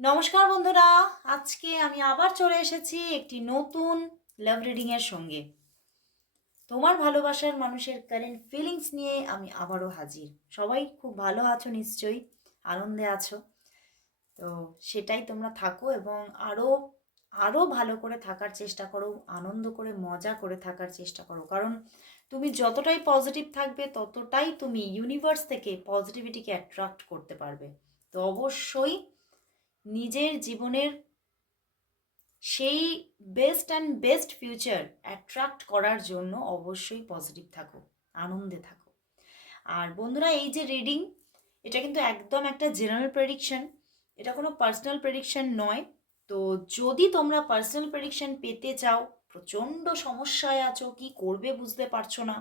নমস্কার বন্ধুরা, আজকে আমি আবার চলে এসেছি একটি নতুন লাভ রিডিংয়ের সঙ্গে। তোমার ভালোবাসার মানুষের কারেন্ট ফিলিংস নিয়ে আমি আবারও হাজির। সবাই খুব ভালো আছো নিশ্চয়ই, আনন্দে আছো। তো সেটাই তোমরা থাকো এবং আরও আরও ভালো করে থাকার চেষ্টা করো, আনন্দ করে, মজা করে থাকার চেষ্টা করো। কারণ তুমি যতটাই পজিটিভ থাকবে, ততটাই তুমি ইউনিভার্স থেকে পজিটিভিটিকে অ্যাট্রাক্ট করতে পারবে। তো অবশ্যই নিজের জীবনের সেই best and best future attract করার জন্য অবশ্যই পজিটিভ থাকো, আনন্দে থাকো। আর বন্ধুরা, এই যে রিডিং এটা কিন্তু একদম একটা জেনারেল প্রেডিকশন এটা কোনো পার্সোনাল প্রেডিকশন নয়। তো যদি তোমরা পার্সোনাল প্রেডিকশন পেতে চাও, প্রচণ্ড সমস্যায় আছো, কি করবে বুঝতে পারছ না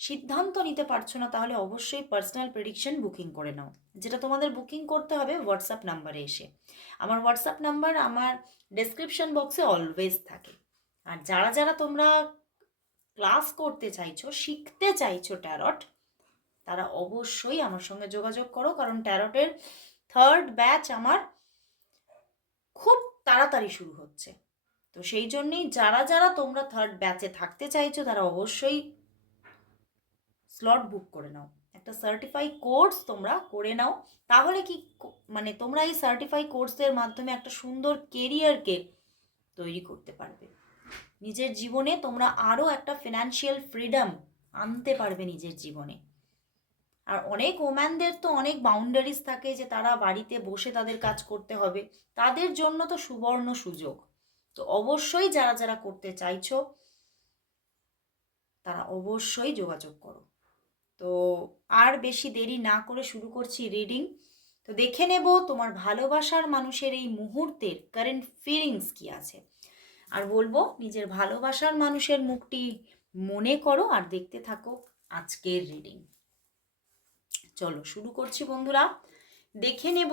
সিদ্ধান্ত নিতে পারছ না, তাহলে অবশ্যই পার্সোনাল প্রেডিকশন বুকিং করে নাও। যেটা তোমাদের বুকিং করতে হবে হোয়াটসঅ্যাপ নাম্বারে এসে। আমার হোয়াটসঅ্যাপ নাম্বার আমার ডেসক্রিপশন বক্সে অলওয়েজ থাকে। আর যারা যারা তোমরা ক্লাস করতে চাইছো, শিখতে চাইছো ট্যারট তারা অবশ্যই আমার সঙ্গে যোগাযোগ করো, কারণ ট্যারটের থার্ড ব্যাচ আমার খুব তাড়াতাড়ি শুরু হচ্ছে। তো সেই জন্যেই যারা যারা তোমরা থার্ড ব্যাচে থাকতে চাইছো, তারা অবশ্যই স্লট বুক করে নাও। একটা সার্টিফাই কোর্স তোমরা করে নাও। তাহলে কি মানে তোমরা এই সার্টিফাই কোর্সের মাধ্যমে একটা সুন্দর কেরিয়ারকে তৈরি করতে পারবে। নিজের জীবনে তোমরা আরও একটা ফিনান্সিয়াল ফ্রিডম আনতে পারবে নিজের জীবনে। আর অনেক ওম্যানদের তো অনেক বাউন্ডারিজ থাকে যে তারা বাড়িতে বসে তাদের কাজ করতে হবে। তাদের জন্য তো সুবর্ণ সুযোগ। তো অবশ্যই যারা যারা করতে চাইছো, তারা অবশ্যই যোগাযোগ করো। তো আর বেশি দেরি না করে শুরু করছি রিডিং তো দেখে নেব তোমার ভালোবাসার মানুষের এই মুহূর্তের কারেন্ট ফিলিংস কি আছে। আর বলব, নিজের ভালোবাসার মানুষের মুখটি মনে করো আর দেখতে থাকো আজকের রিডিং চলো শুরু করছি বন্ধুরা। দেখে নেব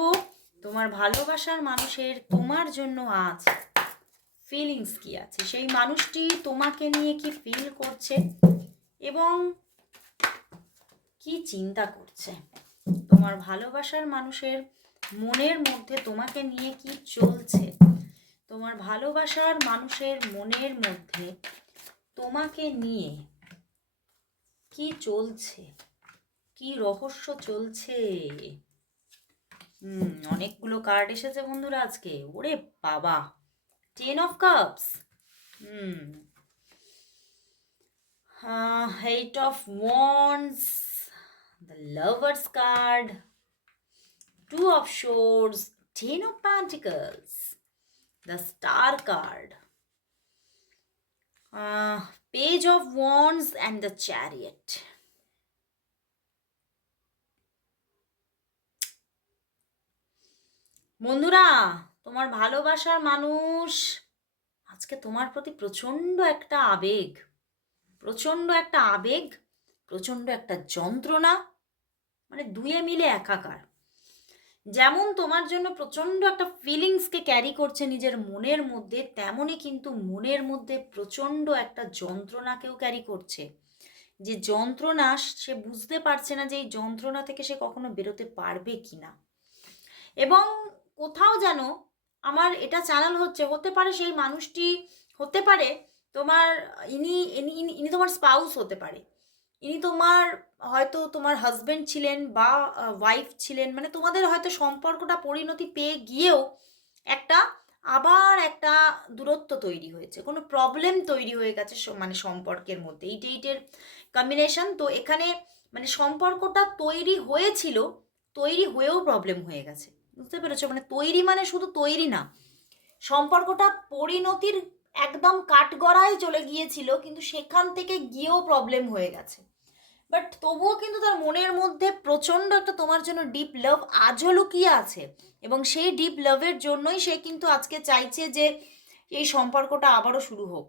তোমার ভালোবাসার মানুষের তোমার জন্য আজ ফিলিংস কি আছে। সেই মানুষটি তোমাকে নিয়ে কি ফিল করছে এবং কি চিন্তা করছে? তোমার ভালোবাসার মানুষের মনের মধ্যে তোমাকে নিয়ে কি চলছে? তোমার ভালোবাসার মানুষের মনের মধ্যে তোমাকে নিয়ে কি চলছে? কি রহস্য চলছে? হুম অনেকগুলো কার্ড এসেছে বন্ধুরা আজকে। ওরে বাবা! Ten of cups hmm. eight of Wands, the Lover's card, Two of Swords, Ten of Pentacles, the Star card, uh, Page of Wands, and the Chariot. বন্ধুরা তোমার ভালোবাসার মানুষ আজকে তোমার প্রতি প্রচণ্ড একটা আবেগ প্রচণ্ড একটা আবেগ প্রচণ্ড একটা যন্ত্রণা মানে দুয়ে মিলে একাকার। যেমন তোমার জন্য প্রচণ্ড একটা ফিলিংসকে ক্যারি করছে নিজের মনের মধ্যে, তেমনই কিন্তু মনের মধ্যে প্রচণ্ড একটা যন্ত্রণাকেও ক্যারি করছে। যে যন্ত্রণা সে বুঝতে পারছে না যে এই যন্ত্রণা থেকে সে কখনো বেরোতে পারবে কি না এবং কোথাও যেন আমার এটা চ্যানেল হচ্ছে, হতে পারে সেই মানুষটি, হতে পারে তোমার, ইনি ইনি, ইনি- ইনি তোমার স্পাউস হতে পারে। ইনি তোমার হয়তো তোমার হাজবেন্ড ছিলেন বা ওয়াইফ ছিলেন মানে তোমাদের হয়তো সম্পর্কটা পরিণতি পেয়ে গিয়েও একটা আবার একটা দূরত্ব তৈরি হয়েছে। কোনো প্রবলেম তৈরি হয়ে গেছে মানে সম্পর্কের মধ্যে। এই ডেটের কম্বিনেশন তো এখানে মানে সম্পর্কটা তৈরি হয়েছিল, তৈরি হয়েও প্রবলেম হয়ে গেছে। বুঝতে পেরেছ? মানে তৈরি মানে শুধু তৈরি না। সম্পর্কটা পরিণতির একদম কাঠগড়ায় চলে গিয়েছিল, কিন্তু সেখান থেকে গিয়েও প্রবলেম হয়ে গেছে। বাট তবুও কিন্তু তার মনের মধ্যে প্রচণ্ড একটা তোমার জন্য ডিপ লাভ আজও লুকিয়ে আছে। এবং সেই ডিপ লাভের জন্যই সে কিন্তু আজকে চাইছে যে এই সম্পর্কটা আবারও শুরু হোক।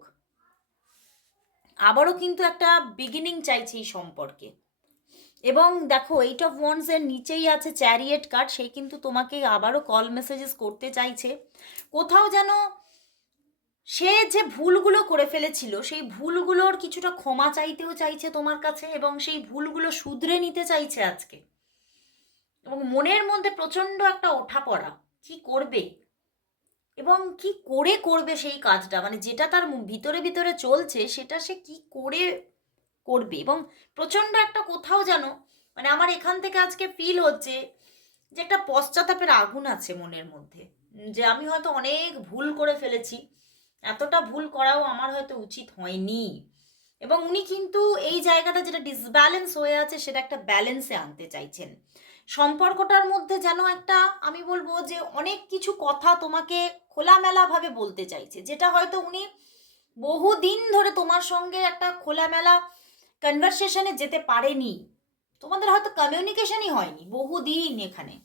আবারও কিন্তু একটা বিগিনিং চাইছে এই সম্পর্কে। এবং দেখো এইট অফ ওয়ান্সের নিচেই আছে চ্যারিয়েট কার্ড সে কিন্তু তোমাকে আবারও কল মেসেজেস করতে চাইছে। কোথাও যেন সে যে ভুলগুলো করে ফেলেছিল, সেই ভুলগুলোর কিছুটা ক্ষমা চাইতেও চাইছে তোমার কাছে এবং সেই ভুলগুলো শুধরে নিতে চাইছে আজকে। এবং মনের মধ্যে প্রচণ্ড একটা ওঠা পড়া কি করবে? এবং কি করে করবে সেই কাজটা? মানে যেটা তার ভিতরে ভিতরে চলছে, সেটা সে কি করে করবে? এবং প্রচণ্ড একটা কোথাও যেন মানে আমার এখান থেকে আজকে ফিল হচ্ছে যে একটা পশ্চাতাপের আগুন আছে মনের মধ্যে। যে আমি হয়তো অনেক ভুল করে ফেলেছি এতটা ভুল করাও আমার হয়তো উচিত হয়নি। এবং উনি কিন্তু এই জায়গাটা যেটা ডিসব্যালেন্স হয়ে আছে, সেটা একটা ব্যালেন্সে আনতে চাইছেন। সম্পর্কটার মধ্যে যেন একটা, আমি বলব যে অনেক কিছু কথা তোমাকে খোলামেলাভাবে বলতে চাইছে, যেটা হয়তো উনি বহুদিন ধরে তোমার সঙ্গে একটা খোলামেলা কনভারসেশনে যেতে পারেনি। তোমাদের হয়তো কমিউনিকেশনই হয়নি, বহুদিন এখানে।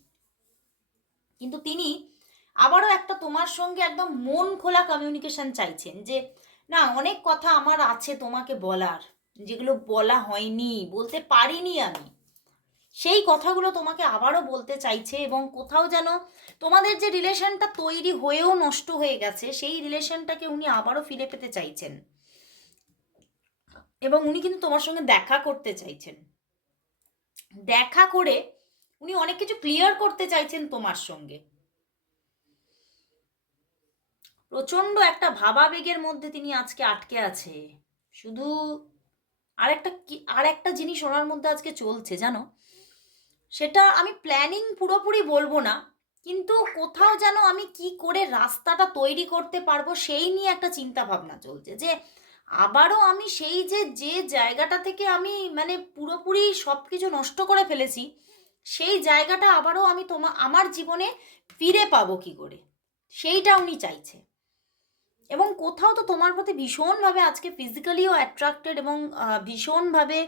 কিন্তু তিনি আবারও একটা তোমার সঙ্গে একদম মন খোলা কমিউনিকেশন চাইছেন যে, না, অনেক কথা আমার আছে তোমাকে বলার, যেগুলো বলা হয়নি, বলতে পারিনি আমি। সেই কথাগুলো তোমাকে আবারও বলতে চাইছে এবং কোথাও যেন তোমাদের যে রিলেশনটা তৈরি হয়েও নষ্ট হয়ে গেছে, সেই রিলেশনটাকে উনি আবারও ফিরে পেতে চাইছেন। এবং উনি কিন্তু তোমার সঙ্গে দেখা করতে চাইছেন। দেখা করে উনি অনেক কিছু ক্লিয়ার করতে চাইছেন তোমার সঙ্গে। প্রচণ্ড একটা ভাবাবেগের মধ্যে তিনি আজকে আটকে আছে। শুধু আরেকটা কি আর একটা জিনিস ওনার মধ্যে আজকে চলছে, জানো? সেটা আমি প্ল্যানিং পুরোপুরি বলব না, কিন্তু কোথাও যেন আমি কি করে রাস্তাটা তৈরি করতে পারব সেই নিয়ে একটা চিন্তা ভাবনা চলছে যে, আবারও আমি সেই যে যে জায়গাটা থেকে আমি মানে পুরোপুরি সব কিছু নষ্ট করে ফেলেছি, সেই জায়গাটা আবারও আমি তোমা, আমার জীবনে ফিরে পাবো কি করে? সেইটা উনি চাইছে। এবং কোথাও তো তোমার প্রতি ভীষণভাবে আজকে ফিজিক্যালিও অ্যাট্রাক্টেড এবং ভীষণভাবে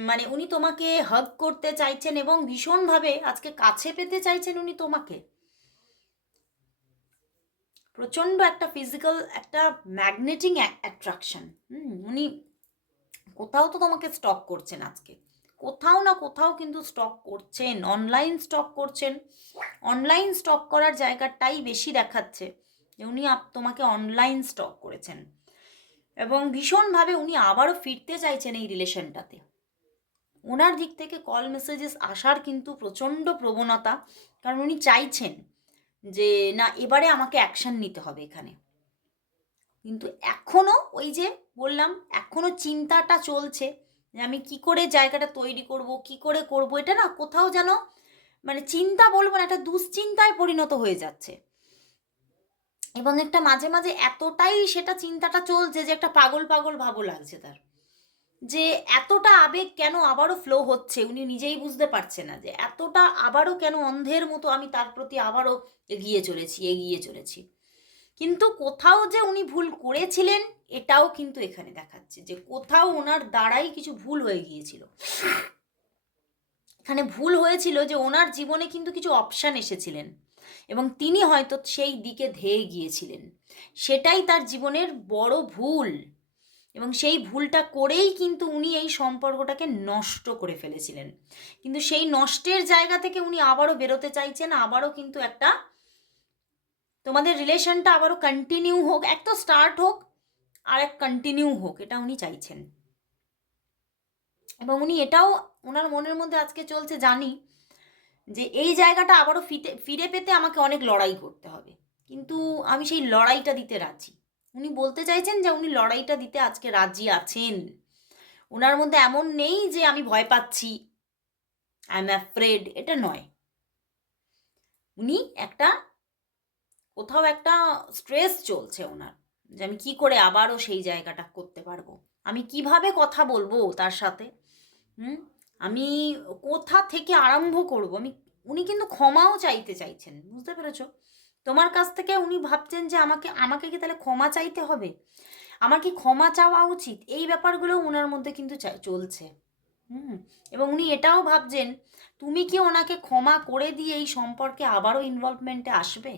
মানে উনি তোমাকে হাগ করতে চাইছেন এবং ভীষণভাবে আজকে কাছে পেতে চাইছেন উনি তোমাকে। প্রচণ্ড একটা ফিজিক্যাল একটা ম্যাগনেটিং অ্যাট্রাকশন হুম, উনি কোথাও তো তোমাকে স্টক করছেন আজকে। কোথাও না কোথাও কিন্তু স্টক করছেন অনলাইন স্টক করছেন। অনলাইন স্টক করার জায়গাটাই বেশি দেখাচ্ছে। উনি তোমাকে অনলাইন স্টক করেছেন। এবং ভীষণভাবে উনি আবারও ফিরতে চাইছেন এই রিলেশনটাতে। ওনার দিক থেকে কল মেসেজেস আসার কিন্তু প্রচণ্ড প্রবণতা, কারণ উনি চাইছেন যে, না, এবারে আমাকে অ্যাকশন নিতে হবে এখানে। কিন্তু এখনও ওই যে বললাম এখনও চিন্তাটা চলছে যে আমি কি করে জায়গাটা তৈরি করব, কি করে করব, এটা না কোথাও যেন মানে চিন্তা বলব না, একটা দুশ্চিন্তায় পরিণত হয়ে যাচ্ছে। এবং একটা মাঝে মাঝে এতটাই সেটা চিন্তাটা চলছে যে একটা পাগল পাগল ভাবও লাগছে তার। যে এতটা আবেগ কেন আবারও ফ্লো হচ্ছে উনি নিজেই বুঝতে পারছে না যে এতটা আবারও কেন অন্ধের মতো আমি তার প্রতি আবারও এগিয়ে চলেছি এগিয়ে চলেছি। কিন্তু কোথাও যে উনি ভুল করেছিলেন এটাও কিন্তু এখানে দেখাচ্ছে যে কোথাও ওনার দ্বারাই কিছু ভুল হয়ে গিয়েছিল। এখানে ভুল হয়েছিল যে ওনার জীবনে কিন্তু কিছু অপশান এসেছিলেন। এবং তিনি হয়তো সেই দিকে ধেয়ে গিয়েছিলেন। সেটাই তার জীবনের বড় ভুল। এবং সেই ভুলটা করেই কিন্তু উনি এই সম্পর্কটাকে নষ্ট করে ফেলেছিলেন। কিন্তু সেই নষ্টের জায়গা থেকে উনি আবারও বেরোতে চাইছেন, আবারও কিন্তু একটা তোমাদের রিলেশনটা আবারও কন্টিনিউ হোক, এক তো স্টার্ট হোক, আর এক কন্টিনিউ হোক, এটা উনি চাইছেন। এবং উনি এটাও ওনার মনের মধ্যে আজকে চলছে, জানি। যে এই জায়গাটা আবারও ফিতে, ফিরে পেতে আমাকে অনেক লড়াই করতে হবে। কিন্তু আমি সেই লড়াইটা দিতে রাজি। উনি বলতে চাইছেন যে উনি লড়াইটা দিতে আজকে রাজি আছেন। ওনার মধ্যে এমন নেই যে আমি ভয় পাচ্ছি। আই এম অ্যাফ্রেড এটা নয়। উনি একটা, কোথাও একটা স্ট্রেস চলছে ওনার যে আমি কি করে আবারও সেই জায়গাটা করতে পারব? আমি কীভাবে কথা বলব তার সাথে? হুম? আমি কোথা থেকে আরম্ভ করব? আমি, উনি কিন্তু ক্ষমাও চাইতে চাইছেন, বুঝতে পেরেছ? তোমার কাছ থেকে উনি ভাবছেন যে আমাকে আমাকে কি তাহলে ক্ষমা চাইতে হবে? আমার কি ক্ষমা চাওয়া উচিত? এই ব্যাপারগুলো ওনার মধ্যে কিন্তু চলছে। হুম, এবং উনি এটাও ভাবছেন, তুমি কি ওনাকে ক্ষমা করে দিয়ে এই সম্পর্কে আবারও ইনভলভমেন্টে আসবে?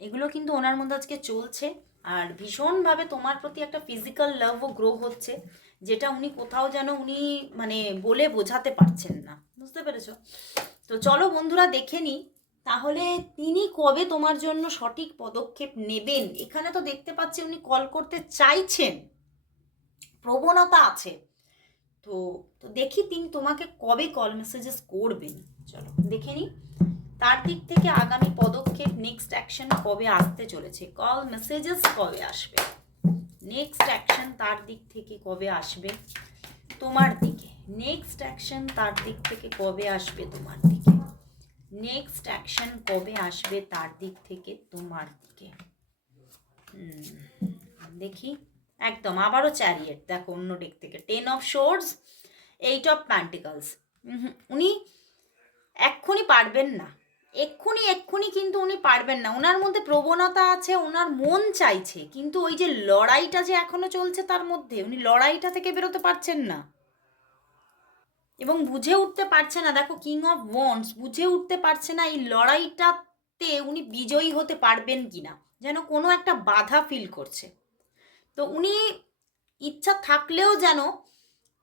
এগুলো কিন্তু ওনার মধ্যে আজকে চলছে, আর ভীষণভাবে তোমার প্রতি একটা ফিজিক্যাল লাভও গ্রো হচ্ছে। যেটা উনি কোথাও যেন উনি মানে বলে বোঝাতে পারছেন না। বুঝতে পেরেছ? তো চলো বন্ধুরা দেখে নিই, তাহলে তিনি কবে তোমার জন্য সঠিক পদক্ষেপ নেবেন? এখানে তো দেখতে পাচ্ছি উনি কল করতে চাইছেন। প্রবণতা আছে। তো তো দেখি তিনি তোমাকে কবে কল মেসেজেস করবেন। চলো দেখে নিই। তার দিক থেকে আগামী পদক্ষেপ নেক্সট অ্যাকশন কবে আসতে চলেছে? কল মেসেজেস কবে আসবে? নেক্সট অ্যাকশন তার দিক থেকে কবে আসবে? তোমার দিকে। নেক্সট অ্যাকশন তার দিক থেকে কবে আসবে তোমার দিকে? নেক্সট অ্যাকশন কবে আসবে তার দিক থেকে তোমার দিকে? দেখি। একদম, আবারও চ্যারিয়েট দেখো, অন্য দিক থেকে। Ten of swords eight of pentacles উনি এক্ষুনি পারবেন না। এক্ষুনি এক্ষুনি কিন্তু উনি পারবেন না। ওনার মধ্যে প্রবণতা আছে ওনার মন চাইছে, কিন্তু ওই যে লড়াইটা যে এখনও চলছে তার মধ্যে, উনি লড়াইটা থেকে বেরোতে পারছেন না। এবং বুঝে উঠতে পারছে না, দেখো কিং অফ ওয়ান্স বুঝে উঠতে পারছে না এই লড়াইটাতে উনি বিজয়ী হতে পারবেন কিনা, যেন কোনো একটা বাধা ফিল করছে। তো উনি ইচ্ছা থাকলেও যেন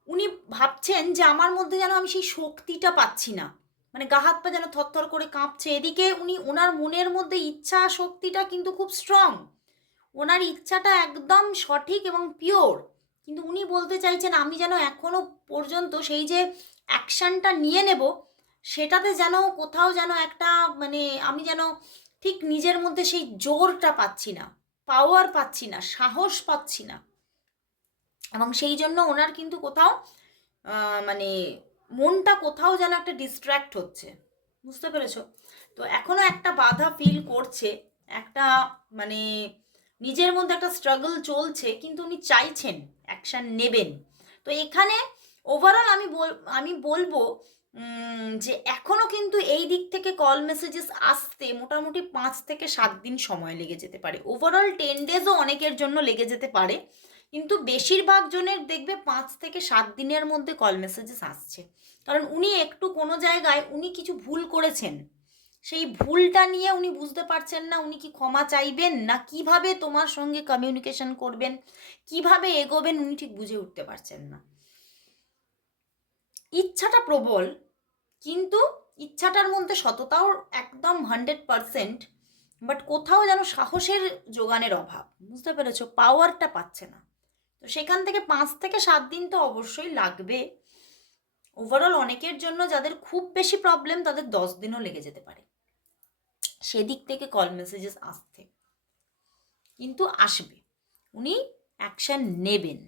উনি ভাবছেন যে আমার মধ্যে যেন আমি সেই শক্তিটা পাচ্ছি না। মানে গা হাত পা যেন থরথর করে কাঁপছে। এদিকে উনি ওনার মনের মধ্যে ইচ্ছা শক্তিটা কিন্তু খুব স্ট্রং ওনার ইচ্ছাটা একদম সঠিক এবং পিওর কিন্তু উনি বলতে চাইছেন, আমি যেন এখনও পর্যন্ত সেই যে অ্যাকশনটা নিয়ে নেব, সেটাতে যেন কোথাও যেন একটা মানে আমি যেন ঠিক নিজের মধ্যে সেই জোরটা পাচ্ছি না পাওয়ার পাচ্ছি না, সাহস পাচ্ছি না। এবং সেই জন্য ওনার কিন্তু কোথাও মানে মনটা কোথাও যেন একটা ডিস্ট্র্যাক্ট হচ্ছে। বুঝতে পেরেছ? তো এখনও একটা বাধা ফিল করছে, একটা মানে নিজের মধ্যে একটা স্ট্রাগল চলছে, কিন্তু উনি চাইছেন অ্যাকশন নেবেন। তো এখানে ওভারঅল আমি বল, আমি বলব যে এখনও কিন্তু এই দিক থেকে কল মেসেজেস আসতে মোটামুটি পাঁচ থেকে সাত দিন সময় লেগে যেতে পারে। ওভারঅল টেন ডেজও অনেকের জন্য লেগে যেতে পারে। কিন্তু বেশিরভাগ জনের দেখবে পাঁচ থেকে সাত দিনের মধ্যে কল মেসেজেস আসছে। কারণ উনি একটু কোনো জায়গায় উনি কিছু ভুল করেছেন, সেই ভুলটা নিয়ে উনি বুঝতে পারছেন না, উনি কি ক্ষমা চাইবেন না কীভাবে তোমার সঙ্গে কমিউনিকেশন করবেন, কীভাবে এগোবেন উনি ঠিক বুঝে উঠতে পারছেন না। ইচ্ছাটা প্রবল, কিন্তু ইচ্ছাটার মধ্যে সততাও একদম হান্ড্রেড পারসেন্ট বাট কোথাও যেন সাহসের যোগানের অভাব, বুঝতে পেরেছ? পাওয়ারটা পাচ্ছে না। তো সেখান থেকে পাঁচ থেকে সাত দিন তো অবশ্যই লাগবে। ওভারঅল অনেকের জন্য যাদের খুব বেশি প্রবলেম তাদের দশ দিনও লেগে যেতে পারে। সেদিক থেকে কল মেসেজেস আসতে কিন্তু আসবে। উনি অ্যাকশান নেবেন।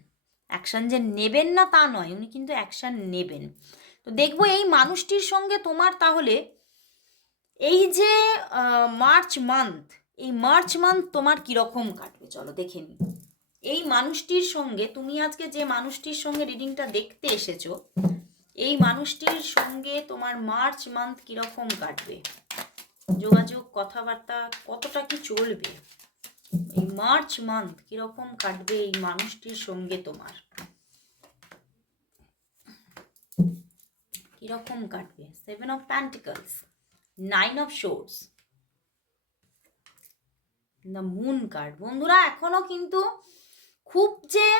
অ্যাকশান যে নেবেন না তা নয়, উনি কিন্তু অ্যাকশান নেবেন। তো দেখব এই মানুষটির সঙ্গে তোমার তাহলে এই যে মার্চ মান্থ এই মার্চ মান্থ তোমার কীরকম কাটবে? চলো দেখে নিই। এই মানুষটির সঙ্গে, তুমি আজকে যে মানুষটির সঙ্গে রিডিংটা দেখতে এসেছ, এই মানুষটির সঙ্গে তোমার মার্চ মান্থ কীরকম কাটবে? যোগাযোগ, কথাবার্তা কতটা কি চলবে? এই মার্চ মান্থ কীরকম কাটবে এই মানুষটির সঙ্গে তোমার? কীরকম কাটবে? Seven of pentacles nine of swords the moon card বন্ধুরা, এখনও কিন্তু খুব যে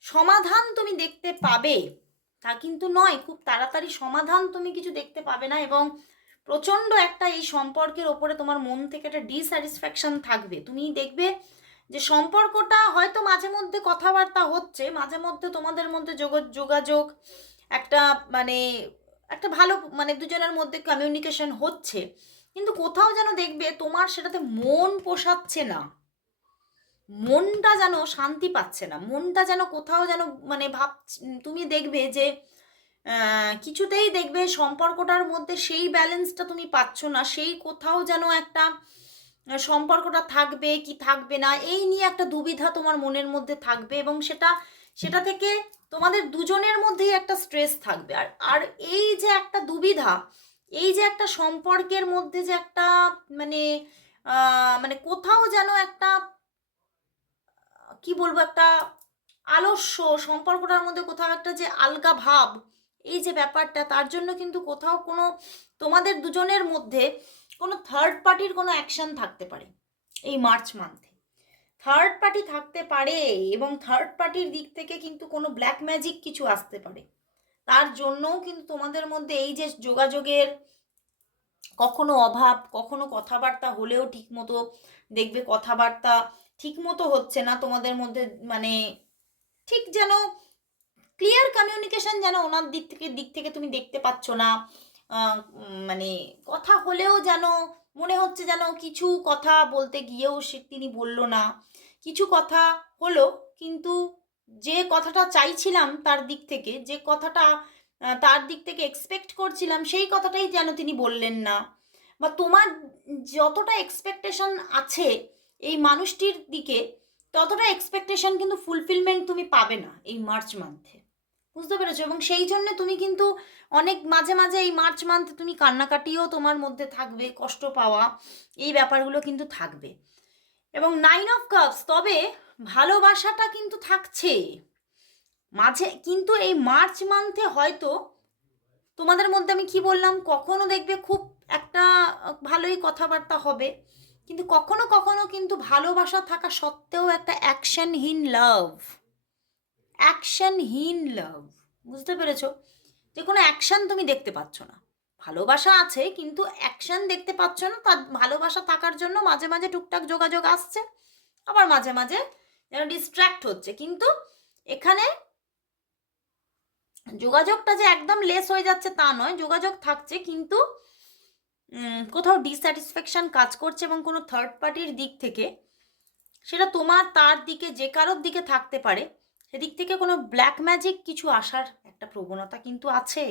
সমাধান তুমি দেখতে পাবে, তা কিন্তু নয়। খুব তাড়াতাড়ি সমাধান তুমি কিছু দেখতে পাবে না এবং প্রচণ্ড একটা এই সম্পর্কের ওপরে তোমার মন থেকে একটা ডিস্যাটিসফ্যাকশন থাকবে। তুমি দেখবে যে সম্পর্কটা হয়তো মাঝে মধ্যে কথাবার্তা হচ্ছে, মাঝে মধ্যে তোমাদের মধ্যে যোগ- যোগাযোগ, একটা মানে একটা ভালো মানে দুজনের মধ্যে কমিউনিকেশন হচ্ছে। কিন্তু কোথাও যেন দেখবে তোমার সেটাতে মন পোষাচ্ছে না। মনটা যেন শান্তি পাচ্ছে না, মনটা যেন কোথাও যেন মানে ভাব তুমি দেখবে যে কিছুতেই দেখবে সম্পর্কটার মধ্যে সেই ব্যালেন্সটা তুমি পাচ্ছ না, সেই কোথাও যেন একটা সম্পর্কটা থাকবে কি থাকবে না, এই নিয়ে একটা দুবিধা তোমার মনের মধ্যে থাকবে এবং সেটা সেটা থেকে তোমাদের দুজনের মধ্যেই একটা স্ট্রেস থাকবে। আর আর এই যে একটা দুবিধা, এই যে একটা সম্পর্কের মধ্যে যে একটা মানে মানে কোথাও যেন একটা কি বলব একটা আলস্য সম্পর্কটার মধ্যে কোথাও একটা যে আলগা ভাব, এই যে ব্যাপারটা, তার জন্য কিন্তু কোথাও কোনো, তোমাদের দুজনের মধ্যে কোনো থার্ড পার্টির কোনো অ্যাকশন থাকতে পারে এই মার্চ মান্থে থার্ড পার্টি থাকতে পারে এবং থার্ড পার্টির দিক থেকে কিন্তু কোনো ব্ল্যাক ম্যাজিক কিছু আসতে পারে। তার জন্যও কিন্তু তোমাদের মধ্যে এই যে যোগাযোগের কখনো অভাব, কখনো কথাবার্তা হলেও ঠিকমতো দেখবে কথাবার্তা ঠিকমতো হচ্ছে না তোমাদের মধ্যে মানে ঠিক যেন ক্লিয়ার কমিউনিকেশন যেন ওনার দিক থেকে দিক থেকে তুমি দেখতে পাচ্ছ না। মানে কথা হলেও যেন মনে হচ্ছে যেন কিছু কথা বলতে গিয়েও সে তিনি বলল না। কিছু কথা হলো, কিন্তু যে কথাটা চাইছিলাম তার দিক থেকে, যে কথাটা তার দিক থেকে এক্সপেক্ট করছিলাম, সেই কথাটাই যেন তিনি বললেন না। বা তোমার যতটা এক্সপেকটেশন আছে এই মানুষটির দিকে ততটা এক্সপেকটেশন কিন্তু ফুলফিলমেন্ট তুমি পাবে না এই মার্চ মান্থে বুঝতে পেরেছ? এবং সেই জন্য তুমি কিন্তু অনেক মাঝে মাঝে এই মার্চ মান্থে তুমি কান্নাকাটিও তোমার মধ্যে থাকবে, কষ্ট পাওয়া, এই ব্যাপারগুলো কিন্তু থাকবে। এবং নাইন অফ কাপস তবে ভালোবাসাটা কিন্তু থাকছে। মাঝে কিন্তু এই মার্চ মান্থে হয়তো তোমাদের মধ্যে আমি কি বললাম? কখনো দেখবে খুব একটা ভালোই কথাবার্তা হবে। কিন্তু কখনো কখনো কিন্তু ভালোবাসা থাকা সত্ত্বেও একটা অ্যাকশনহীন লাভ অ্যাকশনহীন লাভ বুঝতে পেরেছ? যে কোনো অ্যাকশন তুমি দেখতে পাচ্ছ না। ভালোবাসা আছে, কিন্তু অ্যাকশন দেখতে পাচ্ছ না। তার ভালোবাসা থাকার জন্য মাঝে মাঝে টুকটাক যোগাযোগ আসছে। আবার মাঝে মাঝে যেন ডিস্ট্র্যাক্ট হচ্ছে। কিন্তু এখানে যোগাযোগটা যে একদম লেস হয়ে যাচ্ছে তা নয়। যোগাযোগ থাকছে, কিন্তু কোথাও ডিস্যাটিসফ্যাকশন কাজ করছে এবং কোনো থার্ড পার্টির দিক থেকে, সেটা তোমার তার দিকে, যে কারোর দিকে থাকতে পারে, সেদিক থেকে কোনো ব্ল্যাক ম্যাজিক কিছু আসার একটা প্রবণতা কিন্তু আছে।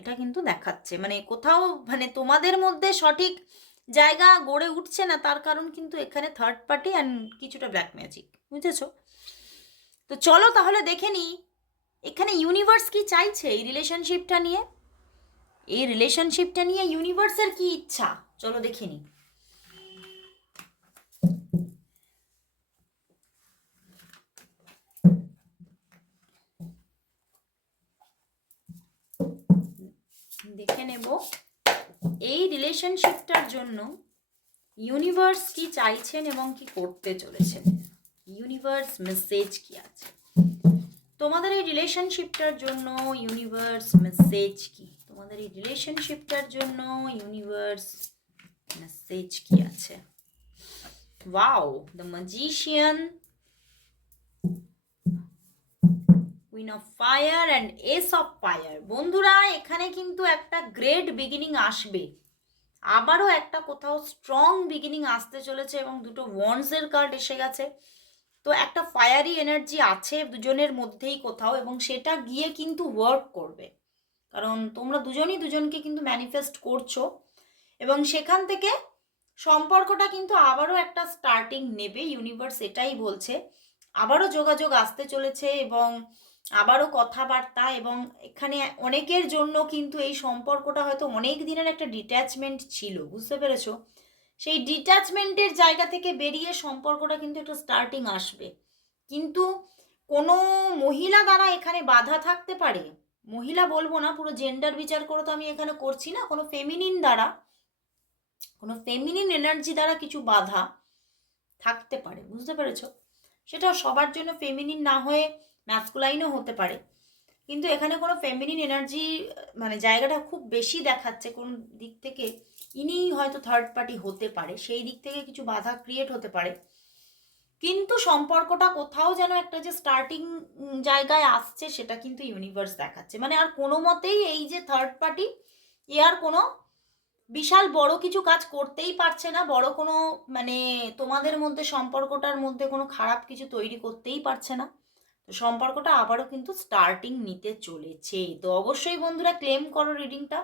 এটা কিন্তু দেখাচ্ছে। মানে কোথাও মানে তোমাদের মধ্যে সঠিক জায়গা গড়ে উঠছে না, তার কারণ কিন্তু এখানে থার্ড পার্টি অ্যান্ড কিছুটা ব্ল্যাক ম্যাজিক বুঝেছ? তো চলো তাহলে দেখে নিই, এখানে ইউনিভার্স কি চাইছে এই রিলেশনশিপটা নিয়ে? এই রিলেশনশিপটা নিয়ে ইউনিভার্সের কি ইচ্ছা? চলো দেখে নিই দেখে নেব। এই রিলেশনশিপটার জন্য ইউনিভার্স কি চাইছেন এবং কি করতে চলেছেন? ইউনিভার্স মেসেজ কি আছে? তোমাদের এই রিলেশনশিপটার জন্য ইউনিভার্স মেসেজ কি? তোমাদের এই রিলেশনশিপটার জন্য ইউনিভার্স মেসেজ কি আছে? Wow the magician queen of fire and ace of fire বন্ধুরা, এখানে কিন্তু একটা গ্রেট বিগিনিং আসবে। আবারও একটা কোথাও স্ট্রং বিগিনিং আসতে চলেছে এবং দুটো ওয়ান্সের কার্ড এসে গেছে। তো একটা ফায়ারি এনার্জি আছে দুজনের মধ্যেই কোথাও এবং সেটা গিয়ে কিন্তু ওয়ার্ক করবে। কারণ তোমরা দুজনই দুজনকে কিন্তু ম্যানিফেস্ট করছ এবং সেখান থেকে সম্পর্কটা কিন্তু আবারও একটা স্টার্টিং নেবে ইউনিভার্স এটাই বলছে। আবারও যোগাযোগ আসতে চলেছে এবং আবারও কথাবার্তা এবং এখানে অনেকের জন্য কিন্তু এই সম্পর্কটা হয়তো অনেক দিনের একটা ডিট্যাচমেন্ট ছিল, বুঝতে পেরেছ? সেই ডিট্যাচমেন্টের জায়গা থেকে বেরিয়ে সম্পর্কটা কিন্তু একটা স্টার্টিং আসবে। কিন্তু কোনো মহিলা দ্বারা এখানে বাধা থাকতে পারে মহিলা বলব না, পুরো জেন্ডার বিচার করে তো আমি এখানে করছি না। কোনো ফেমিনিন দ্বারা, কোনো ফেমিনিন এনার্জি দ্বারা কিছু বাধা থাকতে পারে, বুঝতে পেরেছ? সেটা সবার জন্য ফেমিনিন না হয়ে ম্যাসকুলাইনও হতে পারে। কিন্তু এখানে কোনো ফেমিনিন এনার্জি মানে জায়গাটা খুব বেশি দেখাচ্ছে কোন দিক থেকে। ইনি হয়তো থার্ড পার্টি হতে পারে, সেই দিক থেকে কিছু বাধা ক্রিয়েট হতে পারে। কিন্তু সম্পর্কটা কোথাও যেন একটা যে স্টার্টিং জায়গায় আসছে, সেটা কিন্তু ইউনিভার্স দেখাচ্ছে। মানে আর কোনো মতেই এই যে থার্ড পার্টি এ আর কোনো বিশাল বড় কিছু কাজ করতেই পারছে না, বড় কোনো মানে তোমাদের মধ্যে, সম্পর্কটার মধ্যে কোনো খারাপ কিছু তৈরি করতেই পারছে না। তো সম্পর্কটা আবারও কিন্তু স্টার্টিং নিতে চলেছে। তো অবশ্যই বন্ধুরা ক্লেম করো রিডিংটা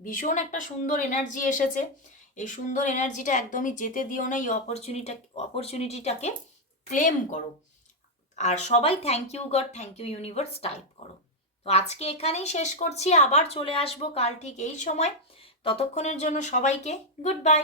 ভীষণ একটা সুন্দর এনার্জি এসেছে। এই সুন্দর এনার্জিটা একদমই যেতে দিও না, এই অপরচুনিটা অপরচুনিটিটাকে ক্লেম করো। আর সবাই thank you God thank you universe type করো। তো আজকে এখানেই শেষ করছি। আবার চলে আসব কাল ঠিক এই সময়। ততক্ষণের জন্য সবাইকে গুড বাই